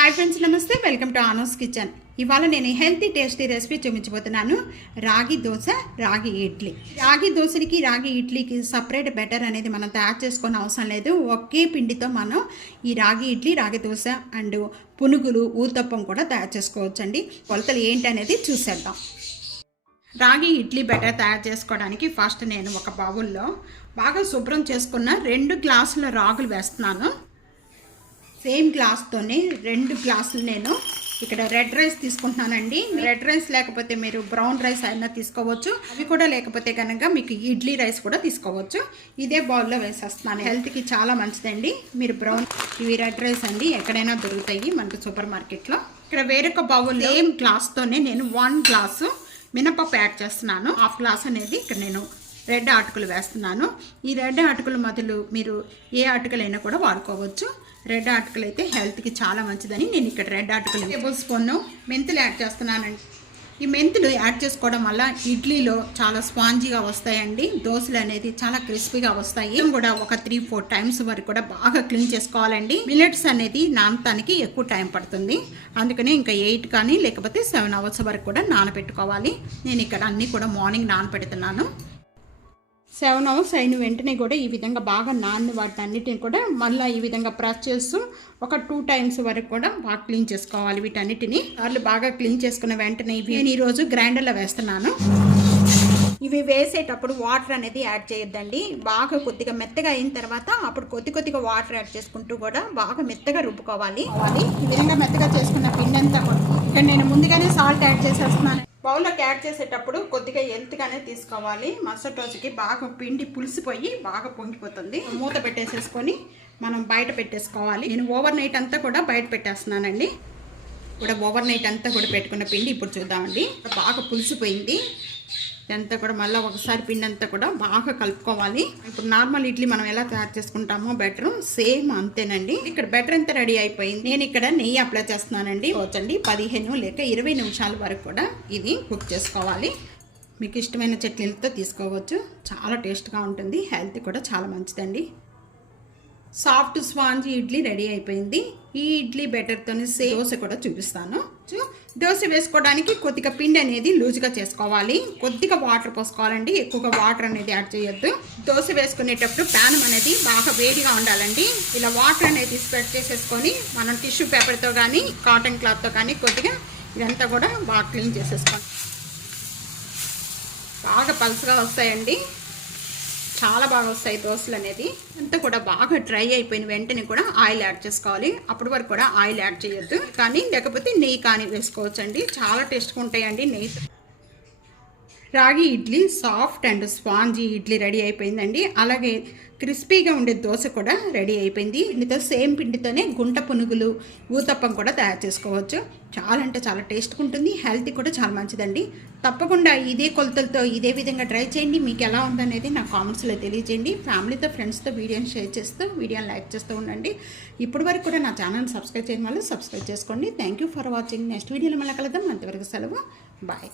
Hi friends, namaste. Welcome to ఆనోస్ kitchen. ఇవాళ నేను హెల్తీ టేస్టీ రెసిపీ చూపించబోతున్నాను. రాగి దోశ, రాగి ఇడ్లీ. రాగి దోశకి రాగి ఇడ్లీకి సపరేట్ బెటర్ అనేది మనం తయారు చేసుకునే అవసరం లేదు. ఒకే పిండితో మనం ఈ రాగి ఇడ్లీ, రాగి దోశ అండ్ పునుగులు, ఊతప్పం కూడా తయారు చేసుకోవచ్చండి. కొలతలు ఏంటి అనేది చూసేద్దాం. రాగి ఇడ్లీ బెటర్ తయారు చేసుకోవడానికి ఫస్ట్ నేను ఒక బౌల్లో బాగా శుభ్రం చేసుకున్న 2 గ్లాసుల రాగులు వేస్తున్నాను. సేమ్ గ్లాస్తోనే 2 గ్లాసులు నేను ఇక్కడ రెడ్ రైస్ తీసుకుంటున్నానండి. రెడ్ రైస్ లేకపోతే మీరు బ్రౌన్ రైస్ అయినా తీసుకోవచ్చు. అవి కూడా లేకపోతే కనుక మీకు ఇడ్లీ రైస్ కూడా తీసుకోవచ్చు. ఇదే బౌల్లో వేసేస్తున్నాను. హెల్త్కి చాలా మంచిదండి. మీరు బ్రౌన్, ఇవి రెడ్ రైస్ అండి, ఎక్కడైనా దొరుకుతాయి మనకు సూపర్ మార్కెట్లో. ఇక్కడ వేరొక బౌల్ సేమ్ గ్లాస్తోనే నేను 1 గ్లాసు మినపప్పు యాడ్ చేస్తున్నాను. హాఫ్ గ్లాస్ అనేది ఇక్కడ నేను రెడ్ అటుకులు వేస్తున్నాను. ఈ రెడ్ అటుకుల మొదలు మీరు ఏ అటుకులైనా కూడా వాడుకోవచ్చు. రెడ్ అటుకులు అయితే హెల్త్కి చాలా మంచిదని నేను ఇక్కడ రెడ్ అటుకులు టేబుల్ స్పూన్ మెంతులు యాడ్ చేస్తున్నానండి. ఈ మెంతులు యాడ్ చేసుకోవడం వల్ల ఇడ్లీలో చాలా స్పాంజీగా వస్తాయండి. దోశలు అనేది చాలా క్రిస్పీగా వస్తాయి. కూడా ఒక 3-4 టైమ్స్ వరకు కూడా బాగా క్లీన్ చేసుకోవాలండి. మిల్లెట్స్ అనేది నానటానికి ఎక్కువ టైం పడుతుంది. అందుకని ఇంకా 8 కానీ లేకపోతే 7 అవర్స్ వరకు కూడా నానబెట్టుకోవాలి. నేను ఇక్కడ అన్నీ కూడా మార్నింగ్ నానబెడుతున్నాను. 7 అవర్స్ అయిన వెంటనే కూడా ఈ విధంగా బాగా నాన్న వాటన్నిటిని కూడా మళ్ళీ ఈ విధంగా ప్రెస్ చేస్తూ ఒక 2 టైమ్స్ వరకు కూడా బాగా క్లీన్ చేసుకోవాలి. వీటన్నిటిని వాళ్ళు బాగా క్లీన్ చేసుకున్న వెంటనే నేను ఈరోజు గ్రైండర్లో వేస్తున్నాను. ఇవి వేసేటప్పుడు వాటర్ అనేది యాడ్ చేయొద్దండి. బాగా కొద్దిగా మెత్తగా అయిన తర్వాత అప్పుడు కొద్దిగా వాటర్ యాడ్ చేసుకుంటూ కూడా బాగా మెత్తగా రుబ్బుకోవాలి. ఈ విధంగా మెత్తగా చేసుకున్న పిండి అంతా కూడా ఇక్కడ నేను ముందుగానే సాల్ట్ యాడ్ చేసేస్తున్నాను. బౌల్లోకి యాడ్ చేసేటప్పుడు కొద్దిగా ఎల్త్గానే తీసుకోవాలి. మరుసటి రోజుకి బాగా పిండి పులిసిపోయి బాగా పొంగిపోతుంది. మూత పెట్టేసేసుకొని మనం బయట పెట్టేసుకోవాలి. నేను ఓవర్ నైట్ అంతా కూడా బయట పెట్టేస్తున్నానండి. కూడా ఓవర్ నైట్ అంతా కూడా పెట్టుకున్న పిండి ఇప్పుడు చూద్దామండి. బాగా పులిసిపోయింది. ఇదంతా కూడా మళ్ళీ ఒకసారి పిండి అంతా కూడా బాగా కలుపుకోవాలి. ఇప్పుడు నార్మల్ ఇడ్లీ మనం ఎలా తయారు చేసుకుంటామో బెటర్ సేమ్ అంతేనండి. ఇక్కడ బెటర్ అంతా రెడీ అయిపోయింది. నేను ఇక్కడ నెయ్యి అప్లై చేస్తున్నానండి. వచ్చండి 15 లేక 20 నిమిషాల వరకు కూడా ఇది కుక్ చేసుకోవాలి. మీకు ఇష్టమైన చట్నీలతో తీసుకోవచ్చు. చాలా టేస్ట్గా ఉంటుంది. హెల్త్ కూడా చాలా మంచిదండి. సాఫ్ట్ స్పాంజ్ ఇడ్లీ రెడీ అయిపోయింది. ఈ ఇడ్లీ బెటర్తోని దోశ కూడా చూపిస్తాను. దోశ వేసుకోవడానికి కొద్దిగా పిండి అనేది లూజ్గా చేసుకోవాలి. కొద్దిగా వాటర్ పోసుకోవాలండి. ఎక్కువగా వాటర్ అనేది యాడ్ చేయొద్దు. దోశ వేసుకునేటప్పుడు ప్యాన్ అనేది బాగా వేడిగా ఉండాలండి. ఇలా వాటర్ అనేది స్ప్రెడ్ చేసేసుకొని మనం టిష్యూ పేపర్తో కానీ కాటన్ క్లాత్తో కానీ కొద్దిగా ఇదంతా కూడా బాగా క్లీన్ చేసేసుకోండి. బాగా పల్చగా వస్తాయండి. చాలా బాగా వస్తాయి దోశలు అనేది. అంతా కూడా బాగా డ్రై అయిపోయిన వెంటనే కూడా ఆయిల్ యాడ్ చేసుకోవాలి. అప్పటి వరకు కూడా ఆయిల్ యాడ్ చేయొద్దు. కానీ లేకపోతే నెయ్యి కానీ వేసుకోవచ్చండి. చాలా టేస్ట్గా ఉంటాయండి నెయ్యి. రాగి idli soft and spongy idli ready అయిపోయిందండి. అలాగే క్రిస్పీగా ఉండే దోశ కూడా రెడీ అయిపోయింది. ఇందుతో సేమ్ పిండితోనే గుంట పునుగులు, ఊతప్పం కూడా తయారు చేసుకోవచ్చు. చాలా అంటే చాలా టేస్ట్గా ఉంటుంది. హెల్త్ కూడా చాలా మంచిదండి. తప్పకుండా ఇదే కొలతలతో ఇదే విధంగా ట్రై చేయండి. మీకు ఎలా ఉందనేది నా కామెంట్స్లో తెలియజేయండి. ఫ్యామిలీతో, ఫ్రెండ్స్తో వీడియోని షేర్ చేస్తూ వీడియోని లైక్ చేస్తూ ఉండండి. ఇప్పటి వరకు కూడా నా ఛానల్ని సబ్స్క్రైబ్ చేయడం వల్ల సబ్స్క్రైబ్ చేసుకోండి. Thank you for watching. Next వీడియోలో మళ్ళీ కలుద్దాం. అంతవరకు సెలవు. బాయ్.